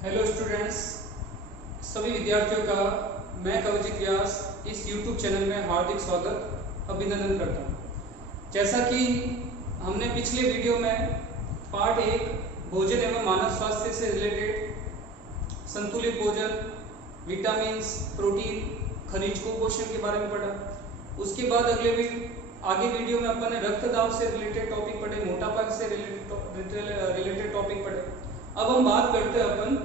Hello students, सभी विद्यार्थियों का मैं कवचित व्यास इस YouTube चैनल में हार्दिक स्वागत अभिनंदन करता हूँ। जैसा कि हमने पिछले वीडियो में पार्ट 1 भोजन एवं मानव स्वास्थ्य से रिलेटेड संतुलित भोजन, विटामिन्स, प्रोटीन, खनिज कुपोषण के बारे में पढ़ा। उसके बाद आगे वीडियो में अपन ने रक्तदाब से रिलेटेड टॉपिक पढ़े, मोटापा से रिलेटेड टॉपिक पढ़े। अब हम बात करते हैं अपन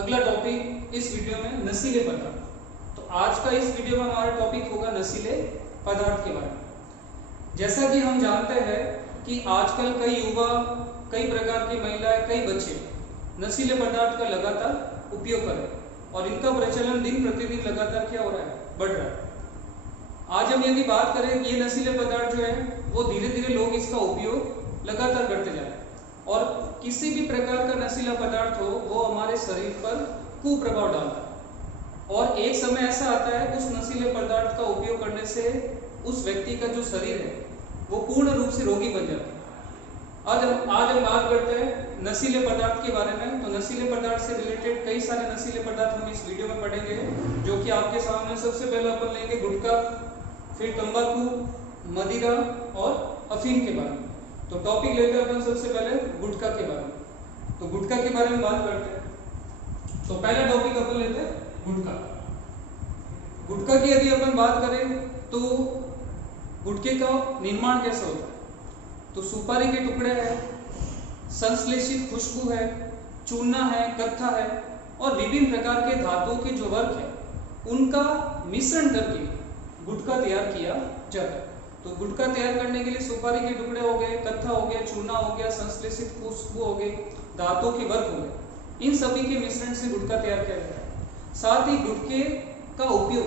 अगला टॉपिक इस वीडियो में नशीले पदार्थ। तो आज का इस वीडियो में हमारा टॉपिक होगा नशीले पदार्थ के बारे में। जैसा कि हम जानते हैं कि आजकल कई युवा, कई प्रकार की महिलाएं, कई बच्चे नशीले पदार्थ का लगातार उपयोग कर रहे हैं और इनका प्रचलन दिन प्रतिदिन लगातार क्या हो रहा है, बढ़ रहा है। आज हम यदि बात करें कि ये नशीले पदार्थ जो है वो धीरे धीरे लोग इसका उपयोग लगातार करते जा रहे हैं और किसी भी प्रकार का नशीला पदार्थ हो वो हमारे शरीर पर कुप्रभाव डालता है और एक समय ऐसा आता है उस नशीले पदार्थ का उपयोग करने से उस व्यक्ति का जो शरीर है वो पूर्ण रूप से रोगी बन जाता है। आज हम बात करते हैं नशीले पदार्थ के बारे में। तो नशीले पदार्थ से रिलेटेड कई सारे नशीले पदार्थ हम इस वीडियो में पढ़ेंगे, जो कि आपके सामने सबसे पहले अपन लेंगे गुटखा, फिर तंबाकू, मदिरा और अफीम के बारे में। तो टॉपिक लेते हैं अपन सबसे पहले गुटखा के बारे में। तो गुटखा के बारे में बात करते हैं। तो पहला टॉपिक अपन लेते हैं गुटखा। गुटखा की यदि अपन बात करें तो गुटखे का निर्माण कैसे होता है। तो सुपारी के टुकड़े हैं, संश्लेषित खुशबू है, चूना है, कत्था है और विभिन्न प्रकार के धातुओं के जो वर्ग है उनका मिश्रण करके गुटखा तैयार किया जाता है। तो गुटखा तैयार करने के लिए सुपारी के टुकड़े हो गए, कत्था हो गया, चूना हो गया, संश्लेषित खुशबू हो गई, धातुओं के वर्ग हो गए, इन सभी के मिश्रण से गुटखा तैयार किया जाता है। साथ ही गुटखे का उपयोग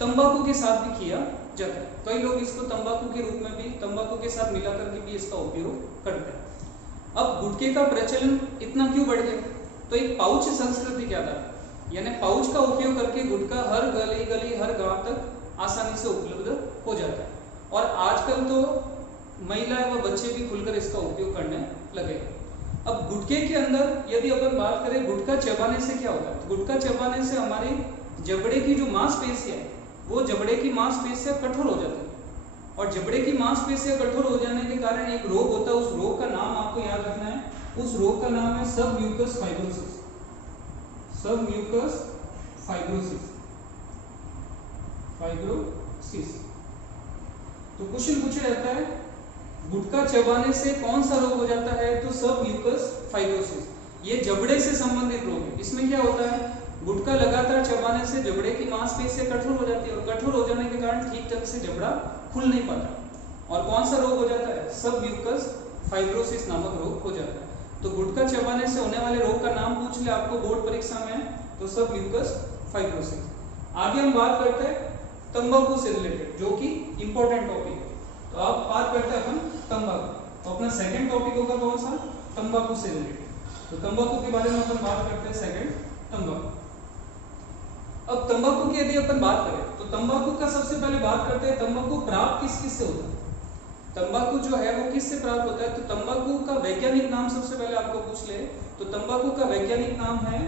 तंबाकू के साथ भी किया जाता है। कई लोग इसको तंबाकू के रूप में भी, तंबाकू के साथ मिला करके भी इसका उपयोग करते हैं। अब गुटखे का प्रचलन इतना क्यों बढ़ गया? तो एक पाउच संस्कृति के आधार पर, यानी पाउच का उपयोग करके गुटखा हर गली हर गांव तक आसानी से उपलब्ध हो जाता है और आजकल तो महिलाएं व बच्चे भी खुलकर इसका उपयोग करने लगे। अब गुटखे के अंदर यदि अपन बात करें, गुटखा चबाने से क्या होता है? तो गुटखा चबाने से हमारी जबड़े की जो मांसपेशियां है वो जबड़े की मांसपेशियां कठोर हो जाती है और जबड़े की मांसपेशियां कठोर हो जाने के कारण एक रोग होता है, उस रोग का नाम आपको याद रखना है। उस रोग का नाम है सब म्यूकस फाइब्रोसिस। सब म्यूकस फाइब्रोसिस। तो क्वेश्चन पूछा जाता है गुटखा चबाने से कौन सा रोग हो जाता है? तो सब म्यूकस फाइब्रोसिस। ये जबड़े से संबंधित रोग है। इसमें क्या होता है, गुटखा लगातार चबाने से जबड़े की मांसपेशियां कठोर हो जाती है और कठोर हो जाने के कारण ठीक ढंग से जबड़ा खुल नहीं पाता और कौन सा रोग हो जाता है? सब म्यूकस फाइब्रोसिस नामक रोग हो जाता है। तो गुटखा चबाने से होने वाले रोग का नाम पूछ ले आपको बोर्ड परीक्षा में, तो सब म्यूकस फाइब्रोसिस। आगे हम बात करते हैं तंबाकू से रिलेटेड, जो कि इंपॉर्टेंट टॉपिक है। तो आप बात करते हैं अपन तंबाकू। तो अपना सेकंड टॉपिक होगा कौन सा? तंबाकू से रिलेटेड। तो तंबाकू के बारे में अपन बात करते हैं सेकंड, तंबाकू। अब तंबाकू की यदि अपन बात करें तो तंबाकू का सबसे पहले बात करते हैं तंबाकू प्राप्त किस से होता है। तंबाकू जो है वो किससे प्राप्त होता है? तो तंबाकू का वैज्ञानिक नाम सबसे पहले आपको पूछ ले तो तंबाकू का वैज्ञानिक नाम है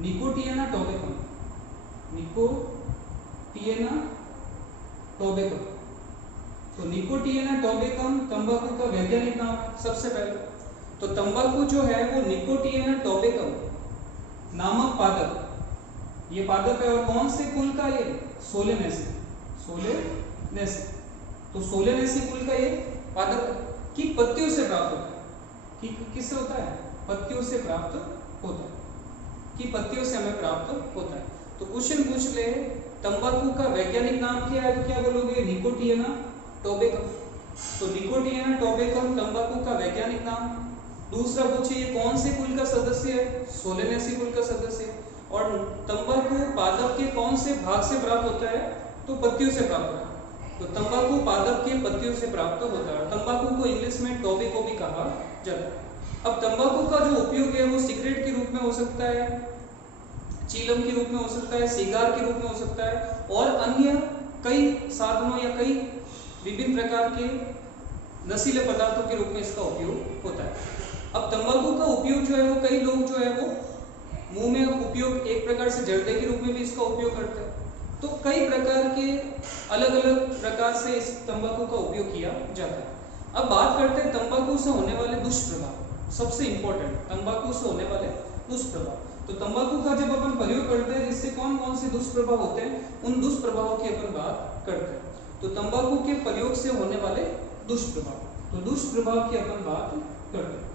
निकोटियाना टोबैकम। Nicotiana tabacum. तो निकोटियाना टोबैकम तंबाकू का वैज्ञानिक नाम है सबसे पहले। तो तंबाकू जो है वो निकोटियाना टोबैकम नामक पादप, ये पादप है और कौन से कुल का? ये सोलेनेसी। सोलेनेसी। तो सोलेनेसी कुल का ये पादप की पत्तियों से प्राप्त होता है। किससे होता है? पत्तियों से प्राप्त होता है। कि पत्तियों से हमें प्राप्त होता है। तो क्वेश्चन पूछ ले तंबाकू का वैज्ञानिक नाम क्या है? तो क्या बोलोगे? Nicotiana tabacum. तो निकोटियाना टोबैकम तंबाकू का वैज्ञानिक नाम। दूसरा पूछे ये कौन से कुल का सदस्य है? सोलेनेसी कुल का सदस्य है। और तंबाकू पादप के कौन से भाग से प्राप्त होता है? तो पत्तियों से प्राप्त होता है। तो तंबाकू पादप के पत्तियों से प्राप्त होता है। तंबाकू को इंग्लिश में टोबैको भी कहा जाता है। अब तंबाकू का जो उपयोग है वो सिगरेट के रूप में हो सकता है, चीलम के रूप में हो सकता है, सिगार के रूप में हो सकता है और अन्य कई साधनों या कई विभिन्न प्रकार के नशीले पदार्थों के रूप में इसका उपयोग होता है। अब तंबाकू का उपयोग जो है वो कई लोग जो है वो मुंह में उपयोग एक प्रकार से जर्दे के रूप में भी इसका उपयोग करते हैं। तो कई प्रकार के अलग अलग प्रकार से इस तंबाकू का उपयोग किया जाता है। अब बात करते हैं तंबाकू से होने वाले दुष्प्रभाव। सबसे इंपॉर्टेंट, तंबाकू से होने वाले दुष्प्रभाव। तो तंबाकू का जब अपन प्रयोग करते हैं जिससे कौन कौन से दुष्प्रभाव होते हैं, उन दुष्प्रभावों की अपन बात करते हैं। तो तंबाकू के प्रयोग से होने वाले दुष्प्रभाव, तो दुष्प्रभाव की अपन बात करते हैं।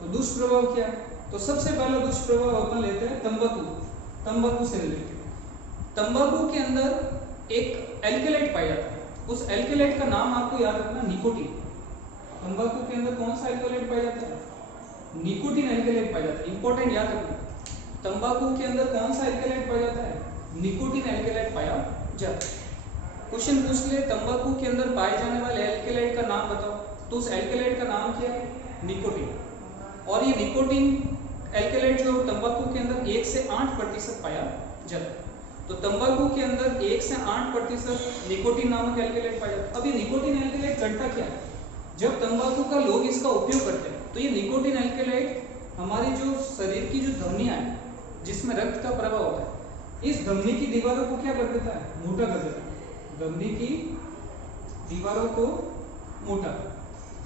तो दुष्प्रभाव क्या है? तो सबसे पहला दुष्प्रभाव अपन लेते हैं तंबाकू से रिलेटेड। तंबाकू के अंदर एक एल्केलाइट पाया जाता है, उस एल्केलाइट का नाम आपको याद रखना, निकोटीन। तंबाकू के अंदर कौन सा एल्केलाइट पाया जाता है? निकोटीन एल्केलाइट पाया जाता है। इंपॉर्टेंट याद रखना, तंबाकू के अंदर कौन सा एल्केलाइट पाया जाता है? निकोटीन एल्केलाइट पाया जाता है। क्वेश्चन पूछ ले, तंबाकू के अंदर पाए जाने वाले एल्केलाइट का नाम बताओ, तो उस एल्केलाइट का नाम क्या है? निकोटीन। और ये निकोटीन एल्केलाइट जो तंबाकू के अंदर 1 से 8% पाया जाता है। तो तंबाकू के अंदर 1 से 8% निकोटीन नामक एल्केलाइट पाया जाता है। अब ये निकोटीन एल्केलाइट करता क्या है? जब तंबाकू का लोग इसका उपयोग करते हैं तो ये निकोटीन एल्केलाइट हमारी जो शरीर की जो धमनियां हैं जिसमें रक्त का प्रवाह होता है, इस धमनी की दीवारों को क्या कर देता है? मोटा कर देता है। धमनी की दीवारों को मोटा,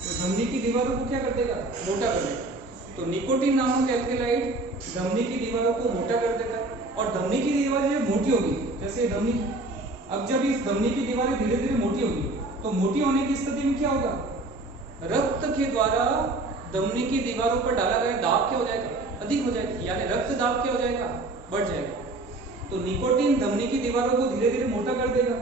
तो धमनी की दीवारों को क्या कर देगा? मोटा कर देगा। तो निकोटीन नामक एल्केलाइट धमनी की दीवारों को मोटा कर देता है। और धमनी की दीवारें जब मोटी होगी, जैसे धमनी, अब जब इस धमनी की दीवारें धीरे धीरे मोटी होगी तो मोटी होने की स्थिति में क्या होगा? रक्त के द्वारा धमनी की दीवारों पर डाला गया दाब क्या हो जाएगा? अधिक हो जाएगा, यानी रक्त दाब क्या हो जाएगा? बढ़ जाएगा। तो निकोटीन धमनी की दीवारों को धीरे धीरे मोटा कर देगा।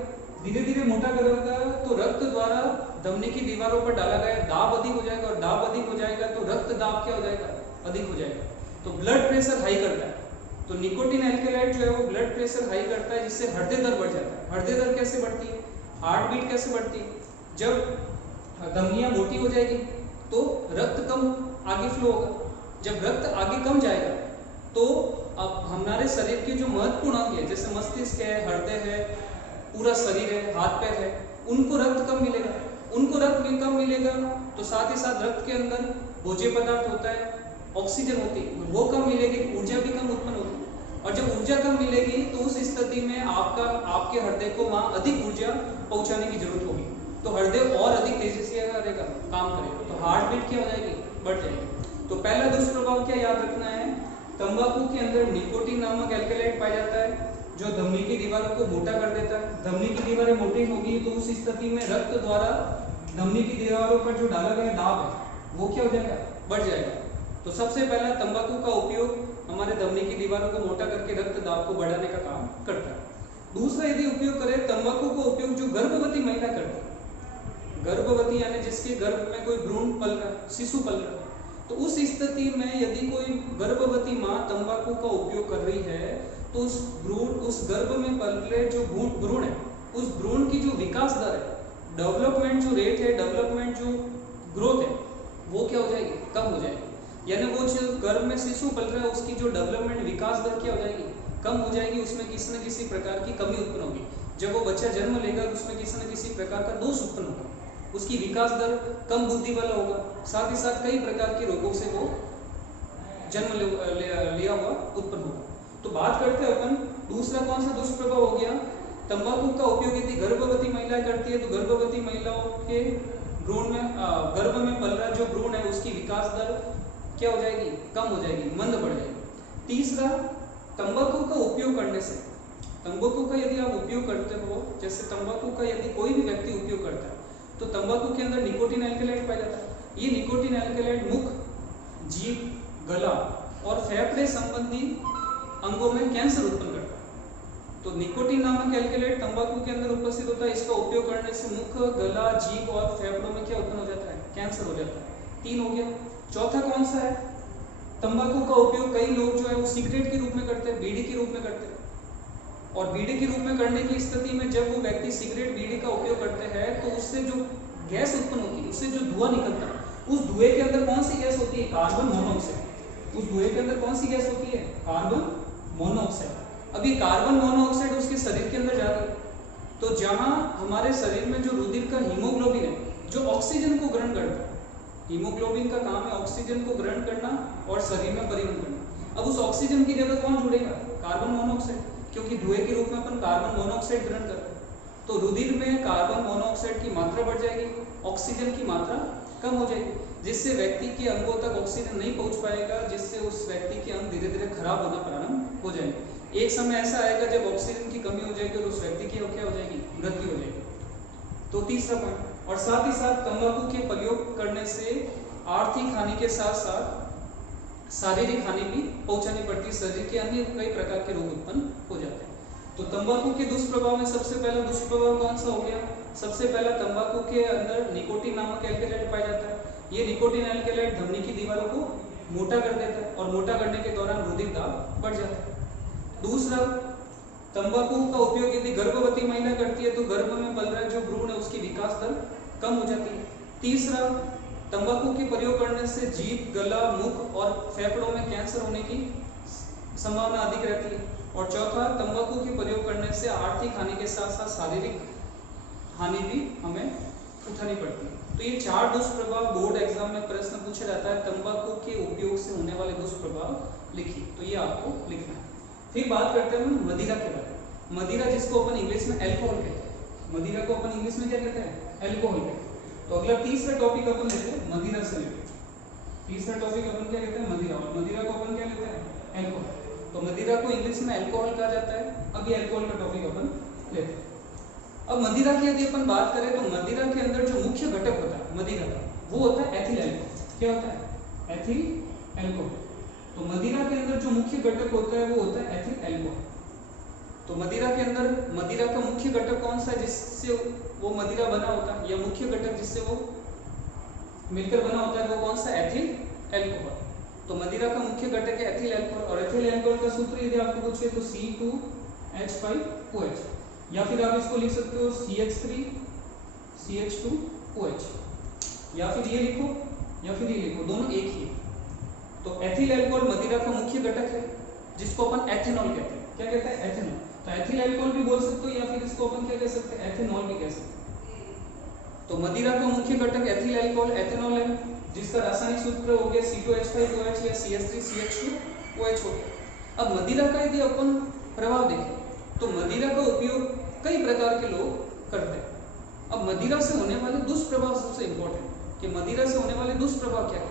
धीरे धीरे मोटा करेगा तो रक्त द्वारा धमनी की दीवारों पर डाला गया दाब अधिक हो जाएगा, और दाब अधिक हो जाएगा तो रक्त दाब क्या हो जाएगा? अधिक हो जाएगा। तो ब्लड प्रेशर हाई करता है। तो निकोटीन एल्केलाइट जो है वो ब्लड प्रेशर हाई करता है, जिससे हृदय दर बढ़ जाता है। हृदय दर कैसे बढ़ती है? हार्ट बीट कैसे बढ़ती है? जब धमनियां मोटी हो जाएगी तो रक्त कम आगे फ्लो होगा। जब रक्त आगे कम जाएगा तो अब हमारे शरीर के जो महत्वपूर्ण अंग है, जैसे मस्तिष्क है, हृदय है, पूरा शरीर है, हाथ पैर है, उनको रक्त कम मिलेगा। उनको रक्त कम मिलेगा तो साथ ही साथ रक्त के अंदर भोज्य पदार्थ होता है, ऑक्सीजन होती है, वो कम मिलेगी, ऊर्जा भी कम उत्पन्न होगी। और जब ऊर्जा कम मिलेगी तो उस स्थिति में आपके हृदय को वहां अधिक ऊर्जा पहुंचाने की जरूरत होगी, तो हृदय और अधिक तेजी से करेगा, काम करेगा, तो हार्ट बीट क्या हो जाएगी? बढ़ जाएगी। तो पहला दुष्प्रभाव क्या याद रखना है? तंबाकू के अंदर निकोटीन नामक एल्केलाइट पाया जाता है जो धमनी की दीवारों को मोटा कर देता है। धमनी की दीवारें मोटी होगी तो उस स्थिति में रक्त द्वारा धमनी की दीवारों पर जो डाला गया दाब है वो क्या हो जाएगा? बढ़ जाएगा। तो सबसे पहला तंबाकू का उपयोग हमारे धमनी की दीवारों को मोटा करके रक्त दाब को बढ़ाने का काम करता है। दूसरा यदि उपयोग करें तंबाकू का उपयोग जो गर्भवती महिला करती है, गर्भवती यानी जिसके गर्भ में कोई भ्रूण पल रहा है, शिशु पल रहा है, तो उस स्थिति में यदि कोई गर्भवती माँ तंबाकू का उपयोग कर रही है तो उस गर्भ में पल रहे जो भ्रूण है, उस भ्रूण की जो विकास दर है, डेवलपमेंट जो रेट है, डेवलपमेंट जो ग्रोथ है, वो क्या हो जाएगी? कम हो जाएगी। यानी वो जो गर्भ में शिशु पल रहा है उसकी जो डेवलपमेंट विकास दर क्या हो जाएगी? कम हो जाएगी। उसमें किसी न किसी प्रकार की कमी उत्पन्न होगी। जब वो बच्चा जन्म लेगा तो उसमें किसी न किसी प्रकार का दोष उत्पन्न होगा, उसकी विकास दर कम बुद्धि वाला होगा, साथ ही साथ कई प्रकार के रोगों से वो जन्म लिया हुआ उत्पन्न होगा। तो बात करते हैं अपन दूसरा कौन सा दुष्प्रभाव हो गया? तंबाकू का उपयोग यदि गर्भवती महिलाएं करती है तो गर्भवती महिलाओं के भ्रूण में गर्भ में पल रहा जो भ्रूण है उसकी विकास दर क्या हो जाएगी? कम हो जाएगी, मंद बढ़ जाएगी। तीसरा, तंबाकू का उपयोग करने से, तंबाकू का यदि आप उपयोग करते हो, जैसे तंबाकू का यदि कोई भी व्यक्ति उपयोग करता है तो तंबाकू के अंदर निकोटीन एल्केलाइट पाया जाता है। ये निकोटीन एल्केलाइट मुख, जीभ, गला और फेफड़े संबंधी अंगों में कैंसर उत्पन्न करता है। तो निकोटीन नामक एल्केलाइट तंबाकू के अंदर उपस्थित होता है। इसका उपयोग करने से मुख, गला, जीभ और फेफड़ों में क्या उत्पन्न हो जाता है? कैंसर हो जाता है। 3 हो गया। चौथा कौन सा है? तंबाकू का उपयोग कई लोग जो है वो सिगरेट के रूप में करते हैं, बीड़ी के रूप में करते हैं। और बीड़ी के रूप में करने की स्थिति में जब वो व्यक्ति सिगरेट, बीड़ी का उपयोग करते हैं तो उससे जो गैस उत्पन्न होती है, उससे जो धुआं निकलता है, उस धुएं के अंदर कौन सी गैस होती है? Carbon monoxide. उस धुएं के अंदर कौन सी गैस होती है? Carbon monoxide. अब ये कार्बन मोनोऑक्साइड उसके शरीर के अंदर जा रही है, तो जहां हमारे शरीर में जो रुधिर का हीमोग्लोबिन है, जो ऑक्सीजन को ग्रहण करता है, हीमोग्लोबिन का काम है ऑक्सीजन को ग्रहण करना और शरीर में परिवहन करना। अब उस ऑक्सीजन की जगह कौन जुड़ेगा? कार्बन मोनोऑक्साइड, क्योंकि धुएं के रूप में अपन कार्बन मोनोऑक्साइड ग्रहण करते हैं। तो रुधिर में कार्बन मोनोऑक्साइड की मात्रा बढ़ जाएगी, ऑक्सीजन की मात्रा कम हो जाएगी, जिससे व्यक्ति के अंगों तक ऑक्सीजन नहीं पहुंच पाएगा, जिससे उस व्यक्ति के अंग धीरे धीरे खराब होना प्रारंभ हो जाएंगे। एक समय ऐसा आएगा जब ऑक्सीजन की कमी हो जाएगी और उस व्यक्ति की क्या हो जाएगी? मृत्यु हो जाएगी। तो तीसरा पॉइंट। और साथ ही साथ तंबाकू के प्रयोग करने से आर्थिक हानि के साथ साथ शारीरिक हानि भी पहुंचानी पड़ती है, शरीर के अन्य कई प्रकार के रोग उत्पन्न हो जाते हैं। तो तंबाकू के दुष्प्रभाव में सबसे पहला दुष्प्रभाव कौन सा हो गया? सबसे पहला, तंबाकू के अंदर निकोटीन नामक एल्कलॉइड पाया जाता है। ये निकोटीन एल्कलॉइड धमनी की दीवारों को मोटा कर देता है और मोटा करने के दौरान रुधिर दाब बढ़ जाता है। दूसरा, तंबाकू का उपयोग यदि गर्भवती महिला करती है तो गर्भ में पल रहा जो भ्रूण है उसकी विकास दर कम हो जाती है। तीसरा, तंबाकू के प्रयोग करने से जीभ, गला, मुख और फेफड़ों में कैंसर होने की संभावना अधिक रहती है। और चौथा, तंबाकू के प्रयोग करने से आर्थिक हानि के साथ साथ शारीरिक हानि भी हमें उठानी पड़ती है। तो ये 4 दुष्प्रभाव बोर्ड एग्जाम में प्रश्न पूछा जाता है, तंबाकू के उपयोग से होने वाले दुष्प्रभाव लिखिए, तो ये आपको लिखना है। फिर बात करते हैं मदिरा के बारे में। मदिरा जिसको अपन इंग्लिश में अल्कोहल कहते हैं, मदिरा को अपन इंग्लिश में क्या कहते हैं? अल्कोहल कहते हैं। तो अगला तीसरा टॉपिक अपन लेते हैं मदिरा से रिलेटेड। तीसरा टॉपिक अपन क्या कहते हैं? मदिरा। और मदिरा को अपन क्या लेते हैं? अल्कोहल। तो मदिरा को इंग्लिश में अल्कोहल कहा जाता है। अब ये अल्कोहल का टॉपिक अपन लेते हैं। अब मदिरा की यदि अपन बात करें तो मदिरा के अंदर जो मुख्य घटक होता है मदिरा का, वो होता है एथिल अल्कोहल। क्या होता है? Ethyl alcohol. तो मदिरा के अंदर जो मुख्य घटक होता है वो होता है एथिल अल्कोहल। तो मदिरा के अंदर मदिरा का मुख्य घटक कौन सा है जिससे वो मदिरा बना होता है, या मुख्य घटक जिससे वो मिलकर बना होता है वो कौन सा? Ethyl alcohol. तो मदिरा का मुख्य घटक है एथिल अल्कोहल। और एथिल अल्कोहल का सूत्र यदि आपको पूछे तो C2H5OH, या फिर आप इसको लिख सकते हो CH3CH2OH, या फिर ये लिखो या फिर ये लिखो, दोनों एक ही है। तो एथिल अल्कोहल मदिरा का मुख्य घटक है जिसको अपन एथेनॉल कहते हैं। क्या कहते हैं? एथेनॉल। तो एथिल अल्कोहल भी बोल सकते हो या फिर इसको अपन क्या कह सकते हैं? एथेनॉल भी कह सकते हैं। तो मदिरा का मुख्य घटक एथिल अल्कोहल, एथेनॉल है, जिसका रासायनिक सूत्र हो गया C2H5OH या CH3CH2OH हो गया। अब मदिरा का यदि अपन प्रभाव देखें तो मदिरा का उपयोग कई प्रकार के लोग करते हैं। अब मदिरा से होने वाले दुष्प्रभाव सबसे इंपॉर्टेंट कि मदिरा से होने वाले दुष्प्रभाव क्या है।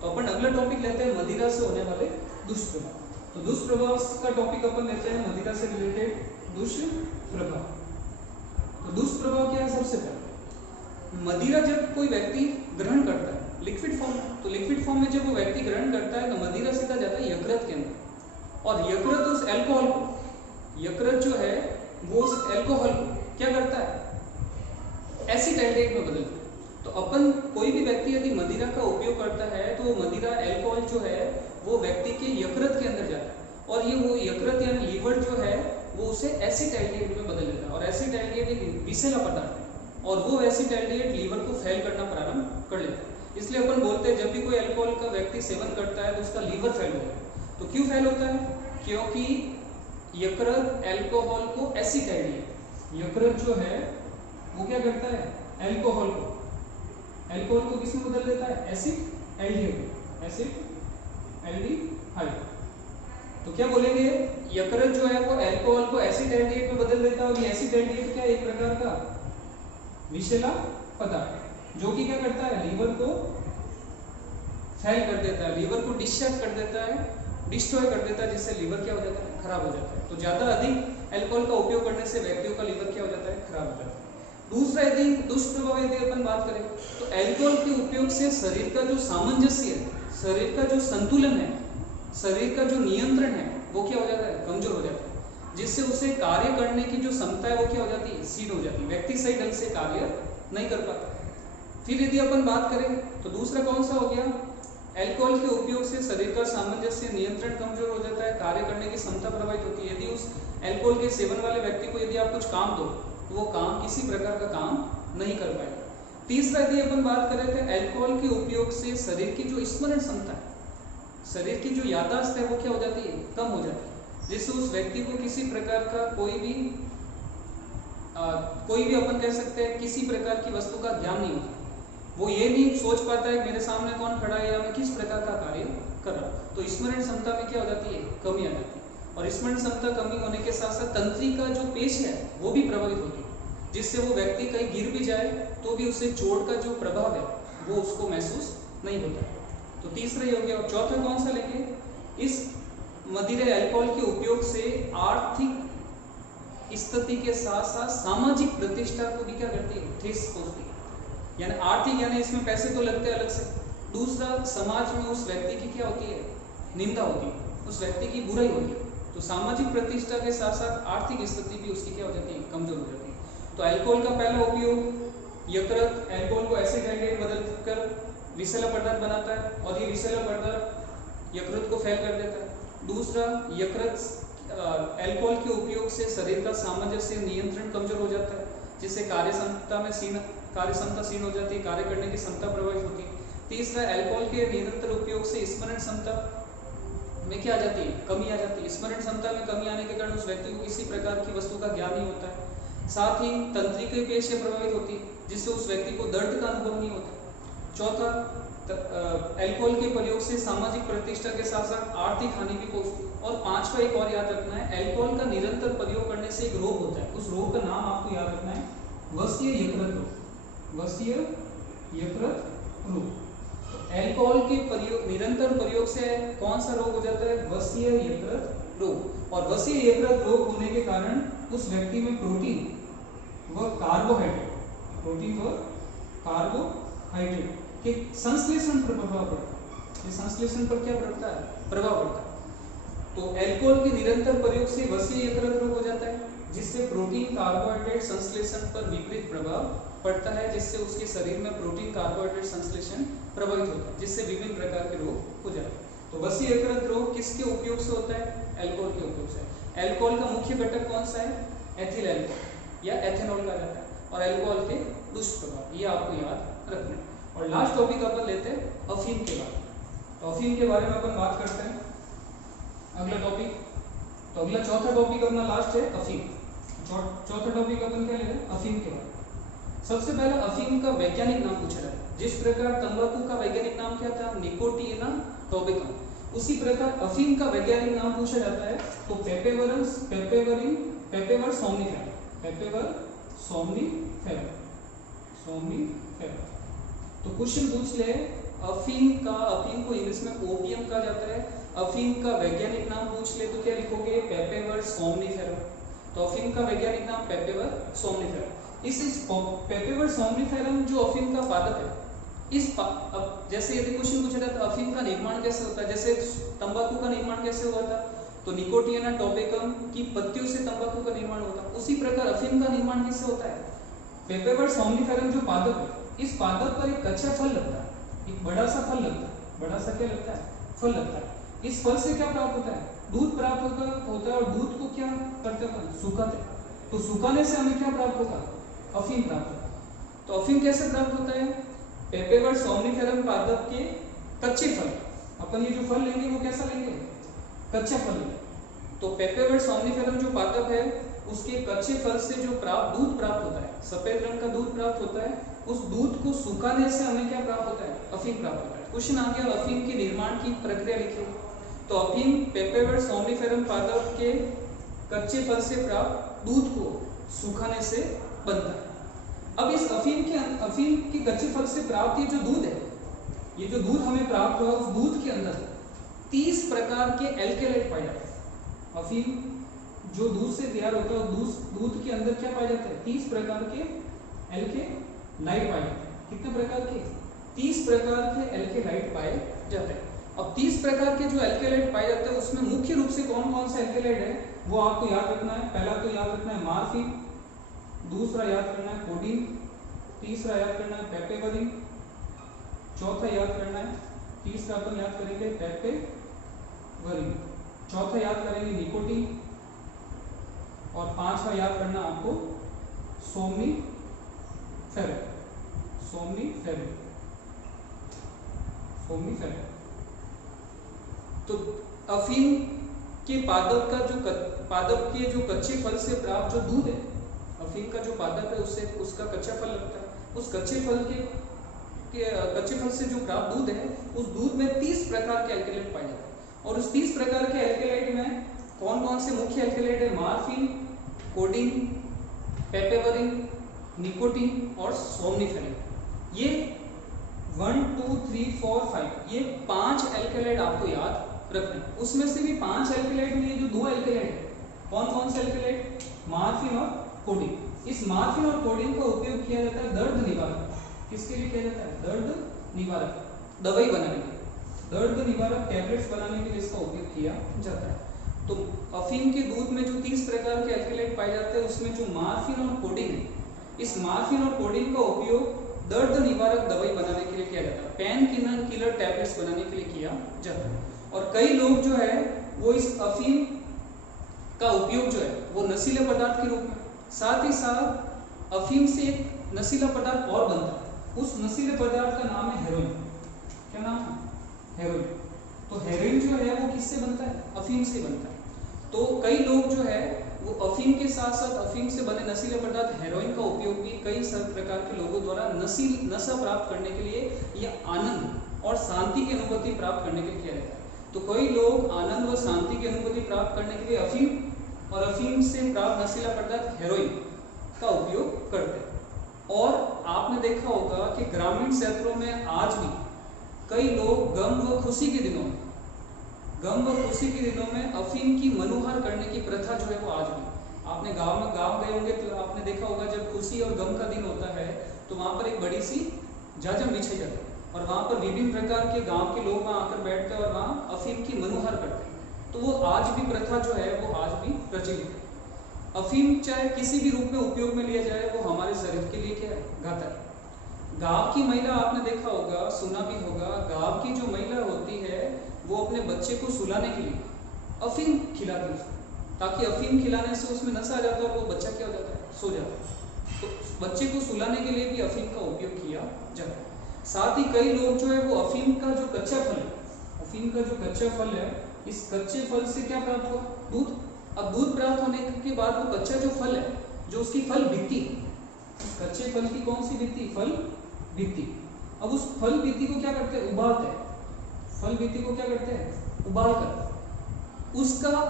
तो अपन अगला टॉपिक लेते हैं मदिरा से होने वाले दुष्प्रभाव। तो दुष्प्रभाव का टॉपिक अपन लेते हैं मदिरा से रिलेटेड दुष्प्रभाव। तो दुष्प्रभाव क्या है? सबसे पहले मदिरा जब कोई व्यक्ति ग्रहण करता है लिक्विड फॉर्म में, तो लिक्विड फॉर्म में जब वो व्यक्ति ग्रहण करता है तो मदिरा सीधा जाता है यकृत के अंदर, और यकृत उस अल्कोहल को, यकृत जो है वो उस अल्कोहल को क्या करता है? एसिटाइलेट में बदलता है। तो अपन कोई भी व्यक्ति यदि मदिरा का उपयोग करता है तो मदिरा अल्कोहल जो है वो व्यक्ति के यकृत के अंदर जाता है, और ये वो यकृत यानी लीवर जो है वो उसे एसिटाइलेट में बदल देता है। और एसिटाइलेट एक विषैला पदार्थ है और वो एसिटाइलेट लीवर को फेल करना प्रारंभ कर लेता है। इसलिए अपन बोलते हैं जब भी कोई अल्कोहल का व्यक्ति सेवन करता है तो उसका लीवर फेल होता है। तो क्यों फेल होता है? क्योंकि यकृत अल्कोहल को एसिटाइलेट, यकृत जो है वो क्या करता है? अल्कोहल को किसमें बदल देता है? Acid aldehyde, acid aldehyde. तो क्या बोलेंगे? यकृत जो है वो अल्कोहल को एसिड एल्डिहाइड में बदल देता है, और ये एसिड एल्डिहाइड क्या है? एक प्रकार का विषैला पदार्थ जो कि क्या करता है? लीवर को फेल कर देता है, लीवर को डिस्चार्ज कर देता है, डिस्ट्रॉय कर देता है, जिससे लीवर क्या हो जाता है? खराब हो जाता है। तो ज्यादा अधिक अल्कोहल का उपयोग करने से व्यक्तियों का लीवर क्या हो जाता है? खराब हो जाता है। दूसरा यदि दुष्प्रभाव यदि अपन बात करें तो अल्कोहल के उपयोग से शरीर का जो सामंजस्य है, शरीर का जो संतुलन है, शरीर का जो नियंत्रण है वो क्या हो जाता है? कमजोर हो जाता है, जिससे उसे कार्य करने की जो क्षमता है वो क्या हो जाती है? सीड हो जाती है। व्यक्ति सही ढंग से कार्य नहीं कर पाता। फिर यदि अपन बात करें तो दूसरा कौन सा हो गया? अल्कोहल के उपयोग से शरीर का सामंजस्य, नियंत्रण कमजोर हो जाता है, कार्य करने की क्षमता प्रभावित होती है। यदि उस अल्कोहल के सेवन वाले व्यक्ति को यदि आप कुछ काम दो तो वो काम किसी प्रकार का काम नहीं कर पाएगा। तीसरा यदि अपन बात करें तो अल्कोहल के उपयोग से शरीर की जो स्मरण क्षमता है, शरीर की जो याददाश्त है वो क्या हो जाती है? कम हो जाती है, जिससे उस व्यक्ति को किसी प्रकार का कोई भी अपन कह सकते हैं किसी प्रकार की वस्तु का ज्ञान नहीं होता। वो ये नहीं सोच पाता है कि मेरे सामने कौन खड़ा है या मैं किस प्रकार का कार्य कर रहा हूँ। तो स्मरण क्षमता में क्या हो जाती है, कमी आ जाती है। और स्मरण क्षमता कमी होने के साथ साथ तंत्रिका जो पेशी है वो भी प्रभावित होती है, जिससे वो व्यक्ति कहीं गिर भी जाए तो भी उससे चोट का जो प्रभाव है वो उसको महसूस नहीं होता है। तो तीसरा ये हो गया। और चौथा कौन सा लेंगे, इस मदिरा अल्कोहल के उपयोग से आर्थिक स्थिति के साथ साथ सामाजिक प्रतिष्ठा को भी क्या करती है, ठेस पहुंचती है। यानी आर्थिक, यानी इसमें पैसे तो लगते हैं अलग से, दूसरा समाज में उस व्यक्ति की क्या होती है, निंदा होती है, उस व्यक्ति की बुराई होती है। तो सामाजिक प्रतिष्ठा के साथ साथ आर्थिक स्थिति भी उसकी क्या हो जाती है, कमजोर हो जाती है। तो अल्कोहल का पहला उपयोग यकृत, अल्कोहल को एसिड हाइड्रेट बदलकर विषैला पदार्थ बनाता है और ये विषैला पदार्थ यकृत को फेल कर देता है। दूसरा, यकृत अल्कोहल के उपयोग से शरीर का सामंजस्य नियंत्रण कमजोर हो जाता है, जिससे कार्यक्षमता क्षीण हो जाती है, कार्य करने की क्षमता प्रभावित होती है। तीसरा, अल्कोहल के निरंतर उपयोग से स्मरण क्षमता में क्या आ जाती है, कमी आ जाती है। स्मरण क्षमता में कमी आने के कारण उस व्यक्ति को किसी प्रकार की वस्तु का ज्ञान नहीं होता है। साथ ही तंत्रिका पेशियां प्रभावित होती है, जिससे उस व्यक्ति को दर्द का अनुभव नहीं होता। चौथा, अल्कोहल के प्रयोग से सामाजिक प्रतिष्ठा के साथ साथ आर्थिक हानि भी पहुंचती है। और पांचवा एक और याद रखना है, अल्कोहल का निरंतर प्रयोग करने से एक रोग होता है, उस रोग का नाम आपको याद रखना है, वसीय यकृत रोग। वसीय यकृत रोग। अल्कोहल के प्रयोग, निरंतर प्रयोग से कौन सा रोग हो जाता है, वसीय यकृत रोग। और वसीय यकृत रोग होने के कारण उस व्यक्ति में प्रोटीन व कार्बोहाइड्रेट के संश्लेषण पर प्रभाव पड़ता है। ये संश्लेषण पर क्या पड़ता है, प्रभाव पड़ता है। तो अल्कोहल के निरंतर प्रयोग से वसीय यकृत रोग हो जाता है, जिससे प्रोटीन कार्बोहाइड्रेट संश्लेषण पर विपरीत प्रभाव पड़ता है, जिससे उसके शरीर में प्रोटीन कार्बोहाइड्रेट संश्लेषण प्रभावित होता है, जिससे विभिन्न प्रकार के रोग हो जाते हैं। तो वसीय यकृत रोग किसके उपयोग से होता है, अल्कोहल के उपयोग से। अल्कोहल का मुख्य घटक कौन सा है, एथिल अल्कोहल या एथेनॉल कहा जाता है। और अल्कोहल के दुष्प्रभाव ये आपको याद रखना है। और लास्ट टॉपिक अपन लेते हैं अफीम के बारे में। तो अफीम के बारे में अपन बात करते हैं, अगला टॉपिक। तो अगला चौथा टॉपिक अपना लास्ट है अफीम। चौथा टॉपिक अपन क्या ले रहे हैं, अफीम के बारे में। सबसे पहले अफीम का वैज्ञानिक नाम पूछा जाता है। जिस प्रकार तंबाकू का वैज्ञानिक नाम क्या था, निकोटिना टोबैकम, उसी प्रकार अफीम का वैज्ञानिक नाम पूछा जाता है तो पेपेवर सोमनीफेरम। तो क्वेश्चन पूछ ले, अफीम को इंग्लिश में ओपियम कहा जाता है। अफीम का वैज्ञानिक नाम पूछ ले तो क्या लिखोगे, पेपेवर सोमनीफेरम। तो अफीम का वैज्ञानिक नाम पेपेवर सोमनीफेरम। इस पेपेवर सोमनीफेरम जो अफीम का पादप है, अब जैसे यदि क्वेश्चन पूछा जाता है अफीम का निर्माण कैसे होता है, जैसे तंबाकू का निर्माण कैसे हुआ था, तो निकोटिना टोबैकम की पत्तियों से तंबाकू का निर्माण होता है। उसी प्रकार अफीम का निर्माण किससे होता है, पेपेवर सोमनीफेरम जो पादप है, इस पादप पर एक कच्चा फल लगता है, एक बड़ा सा फल लगता है। बड़ा सा क्या लगता है, फल लगता है। इस फल से क्या प्राप्त होता है, दूध प्राप्त होता है। और दूध को क्या करते हैं, सुखाते हैं। तो सुखाने से हमें क्या प्राप्त होगा, अफीम प्राप्त होगा। तो अफीम कैसे प्राप्त होता है, पेपेवर सोमनीफेरम पादप के कच्चे फल। अपन ये जो फल लेंगे वो कैसा लेंगे, कच्चा फल लेंगे। तो पेपेवर सोमनीफेरम जो पादप है, उसके कच्चे फल से जो दूध प्राप्त होता है, सफेद रंग का दूध प्राप्त होता है, उस दूध को सुखाने से हमें क्या प्राप्त होता है, अफीम प्राप्त होता है। क्वेश्चन आ गया, अफीम के निर्माण की प्रक्रिया लिखिए। तो अफीम पेपेवर सोमनीफेरम पादप के कच्चे फल से प्राप्त दूध को सुखाने से बनता है। अब इस अफीम के कच्चे फल से प्राप्त ये जो दूध है, ये जो दूध हमें प्राप्त हुआ, उस दूध के अंदर 30 प्रकार के एल्केलाइट पाए जाते हैं। अफीम जो दूध से तैयार होता है, दूध के अंदर क्या पाए जाते हैं, 30 प्रकार के एल्केलाइट पाए जाते हैं। कितने प्रकार के, 30 प्रकार के एल्केलाइट पाए जाते हैं। अब 30 प्रकार के जो एल्केलाइट पाए जाते हैं, उसमें मुख्य रूप से कौन कौन से एल्केलाइट है वो आपको याद रखना है। पहला तो याद रखना है मार्फिन, दूसरा याद करना है कोडीन, तीसरा याद करना है पेपेवरिन, चौथा याद करना है, तीसरा अपन याद करेंगे पेपेवरिन, चौथा याद करेंगे निकोटीन, और पांचवा याद करना आपको सोमनीफेरम। तो अफीम के पादप के जो कच्चे फल से प्राप्त जो दूध है, अफीम का जो पादप है उससे उसका कच्चा फल लगता है। उस कच्चे फल के के कच्चे फल से जो प्राप्त दूध है, उस दूध में 30 प्रकार के एल्केलाइट पाए जाते हैं। और उस 30 प्रकार के एल्केलाइट में कौन कौन से मुख्य एल्केलाइट है? मार्फिन, कोडीन, पेपेवरिन, निकोटीन और सोमनिफेरिन। ये 1 2 3 4 5 ये 5 एल्केलाइट आपको याद रखने। उसमें से भी 5 एल्केलाइट में ये जो 2 एल्केलाइट है, कौन कौन से एल्केलाइट? मार्फिन और कोडीन। इस मार्फिन और कोडीन का उपयोग किया जाता है दर्द निवारक। किसके लिए किया जाता है? दर्द निवारक, दवाई बनाने के लिए, दर्द निवारक टैबलेट्स बनाने के लिए इसका उपयोग किया जाता है। तो अफीम के दूध में जो 30 प्रकार के एल्केलाइट पाए जाते हैं, उसमें जो मार्फिन और कोडीन है, इस मार्फिन और कोडीन का उपयोग दर्द निवारक दवाई बनाने के लिए किया जाता है, पेन किलर टैबलेट्स बनाने के लिए किया जाता है। और कई लोग जो है वो इस अफीम का उपयोग जो है वो नशीले पदार्थ के रूप में, साथ ही साथ अफीम से एक नशीला पदार्थ और बनता है। उस नशीले पदार्थ का नाम है हेरोइन। क्या नाम है? हेरोइन। तो हेरोइन जो है वो किससे बनता है? अफीम से बनता है। तो कई लोग जो है वो अफीम के साथ साथ अफीम से बने नशीले पदार्थ हेरोइन का उपयोग भी कई प्रकार के लोगों द्वारा नशा प्राप्त करने के लिए या आनंद और शांति की अनुभूति प्राप्त करने के लिए किया जाता है। तो कई लोग आनंद व शांति की अनुभूति प्राप्त करने के लिए अफीम और अफीम से प्राप्त नशीला पदार्थ हेरोइन का उपयोग करते हैं। और आपने देखा होगा कि ग्रामीण क्षेत्रों में आज भी कई लोग गम व खुशी के दिनों में अफीम की मनोहर करने की प्रथा जो है वो आज भी, आपने गांव गए होंगे तो आपने देखा होगा जब खुशी और गम का दिन होता है तो वहां पर एक बड़ी सी जाजम बिछाई जाती है और वहां पर विभिन्न प्रकार के गांव के लोग वहां आकर बैठते हैं और वहां अफीम की मनोहर करते हैं। तो वो आज भी प्रथा जो है वो आज भी प्रचलित है। अफीम चाहे किसी भी रूप में उपयोग में लिया जाए वो हमारे शरीर के लिए क्या है? घातक है। गांव की महिला आपने देखा होगा, सुना भी होगा, गांव की जो महिला होती है वो अपने बच्चे को सुलाने के लिए अफीम खिलाती है, ताकि अफीम खिलाने से उसमें नशा आ जाता है और वो बच्चा क्या हो जाता है? सो जाता है। तो बच्चे को सुलाने के लिए भी अफीम का उपयोग किया जाता है। साथ ही कई लोग जो है वो अफीम का जो कच्चा फल है, इस कच्चे फल से क्या प्राप्त हुआ? दूध। अब दूध प्राप्त होने के बाद वो कच्चा जो फल है, जो उसकी फल भित्ति, कच्चे फल की कौन सी भित्ति? फल भित्ति। अब उस फल भित्ति को क्या करते हैं? उबालते हैं। फल भित्ति को क्या करते हैं? उबाल कर उसका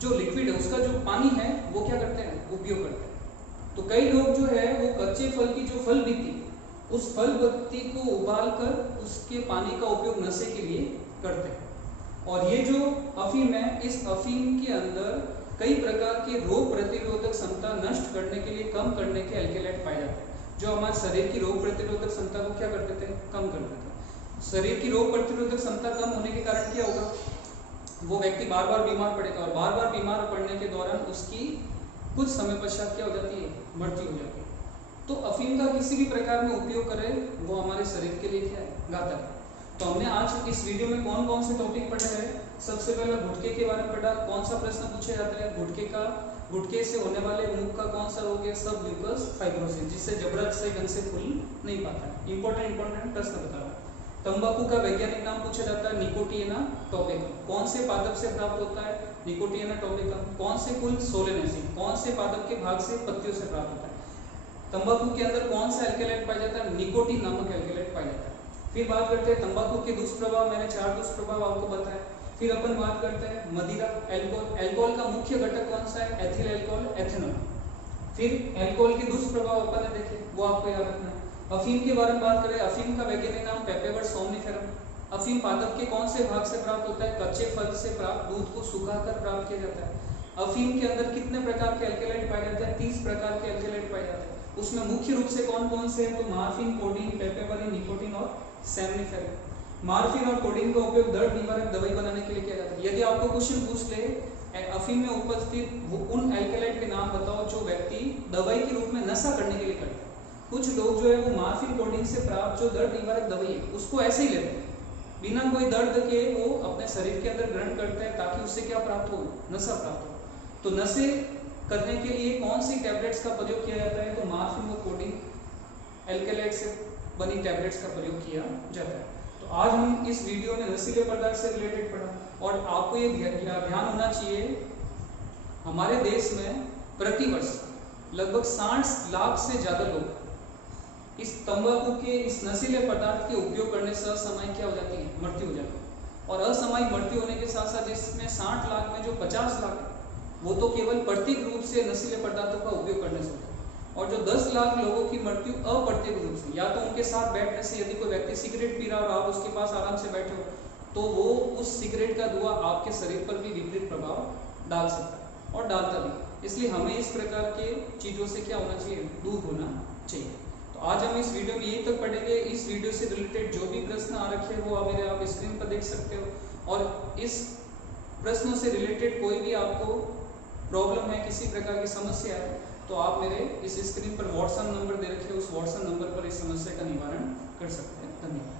जो लिक्विड है, उसका जो पानी है वो क्या करते हैं? उपयोग करते हैं। तो कई लोग जो है वो कच्चे फल की जो फल भित्ति, उस फल भित्ति को उबाल कर उसके पानी का उपयोग नशे के लिए करते हैं। और ये जो अफीम है, इस अफीम के अंदर कई प्रकार के रोग प्रतिरोधक क्षमता नष्ट करने के लिए, कम करने के एल्केलाइट पाए जाते हैं, जो हमारे शरीर की रोग प्रतिरोधक क्षमता को क्या करते थे? कम कर देते हैं। शरीर की रोग प्रतिरोधक क्षमता कम होने के कारण क्या होगा? वो व्यक्ति बार बार बीमार पड़ेगा और बार बार बीमार पड़ने के दौरान उसकी कुछ समय पश्चात क्या हो जाती है? मृत्यु हो जाती है। तो अफीम का किसी भी प्रकार में उपयोग करें वो हमारे शरीर के लिए क्या है? घातक है। तो हमने आज इस वीडियो में कौन कौन से टॉपिक पढ़े हैं? सबसे पहले गुटके के बारे में पढ़ा। कौन सा प्रश्न पूछा जाता है? गुटके से होने वाले मुख का कौन सा रोग है? सब म्यूकस फाइब्रोसिस, जिससे जबड़ा सही ढंग से फूल नहीं पाता है। इंपॉर्टेंट प्रश्न बता रहा है। तंबाकू का वैज्ञानिक नाम पूछा जाता है निकोटिएना टोबैकम। कौन से पादप से प्राप्त होता है? निकोटिएना टोबैकम। कौन से फूल? सोलेनेसी। कौन से पादप के भाग से? पत्तियों से प्राप्त होता है। तंबाकू के अंदर कौन सा एल्केलाइट पाया जाता है? निकोटीन नामक एल्केलाइट पाया जाता है। फिर बात करते हैं तंबाकू के दुष्प्रभाव। मैंने 4 दुष्प्रभाव आपको बताया। फिर अपन बात करते हैं मदिरा, अल्कोहल। अल्कोहल का मुख्य घटक कौन सा है? Ethyl alcohol, ethanol. फिर अल्कोहल के दुष्प्रभाव अपन ने देखे, वो आपको याद रखना है। अफीम के बारे में बात करें, अफीम का वैज्ञानिक नाम पेपेवर सोमनिफेरम। अफीम पादप के कौन से भाग से प्राप्त होता है? कच्चे फल से प्राप्त दूध को सुखाकर प्राप्त किया जाता है। अफीम के अंदर कितने प्रकार के एल्केलाइट पाए जाते हैं? 30 प्रकार के एल्केलाइट पाए जाते हैं। उसमें मुख्य रूप से कौन कौन से हैं? तो मार्फिन, कोडीन, पेपेवरिन, निकोटीन और सोमनिफेरम। मार्फिन और कोडीन का उपयोग दर्द निवारक दवाई बनाने के लिए किया जाता है। यदि आपको क्वेश्चन पूछ ले अफीम में उपस्थित उन एल्केलाइट के नाम बताओ जो व्यक्ति दवाई के रूप में नशा करने के लिए करते हैं। कुछ लोग जो है वो मार्फिन, कोडीन से प्राप्त जो दर्द निवारक दवाई है उसको ऐसे ही लेते हैं, बिना कोई दर्द के वो अपने शरीर के अंदर ग्रहण करते हैं ताकि उससे क्या प्राप्त हो? नशा प्राप्त हो। तो नशे करने के लिए कौन सी टैबलेट्स का प्रयोग किया जाता है? तो मार्फिन व कोडीन एल्केलाइट से बनी टैबलेट्स का प्रयोग किया जाता है। तो आज हम इस वीडियो में नशीले पदार्थ से रिलेटेड पढ़ा। और आपको ये ध्यान होना चाहिए, हमारे देश में प्रतिवर्ष लगभग 60 लाख से ज्यादा लोग इस तंबाकू के इस नशीले पदार्थ के उपयोग करने से असामयिक क्या हो जाती है, मृत्यु हो जाती है। और असामयिक मृत्यु होने के साथ साथ इसमें 60 लाख में जो 50 लाख है वो तो केवल प्रतीक रूप से नशीले पदार्थों का उपयोग करने से होता है। और जो 10 लाख लोगों की मृत्यु अप्रत्यक्ष रूप से, या तो उनके साथ बैठने से, यदि कोई व्यक्ति सिगरेट पी रहा और आप उसके पास आराम से बैठे हो तो वो उस सिगरेट का धुआं आपके शरीर पर भी विपरीत प्रभाव डाल सकता है और डालता भी। इसलिए हमें इस प्रकार के चीज़ों से क्या होना चाहिए, दूर होना चाहिए। तो आज हम इस वीडियो में यही तक पढ़ेंगे। इस वीडियो से रिलेटेड जो भी प्रश्न आ रखे हैं वो आप स्क्रीन पर देख सकते हो। और इस प्रश्नों से रिलेटेड कोई भी आपको प्रॉब्लम है, किसी प्रकार की समस्या है, तो आप मेरे इस स्क्रीन पर व्हाट्सएप नंबर दे रखे हैं, उस व्हाट्सएप नंबर पर इस समस्या का निवारण कर सकते हैं। धन्यवाद।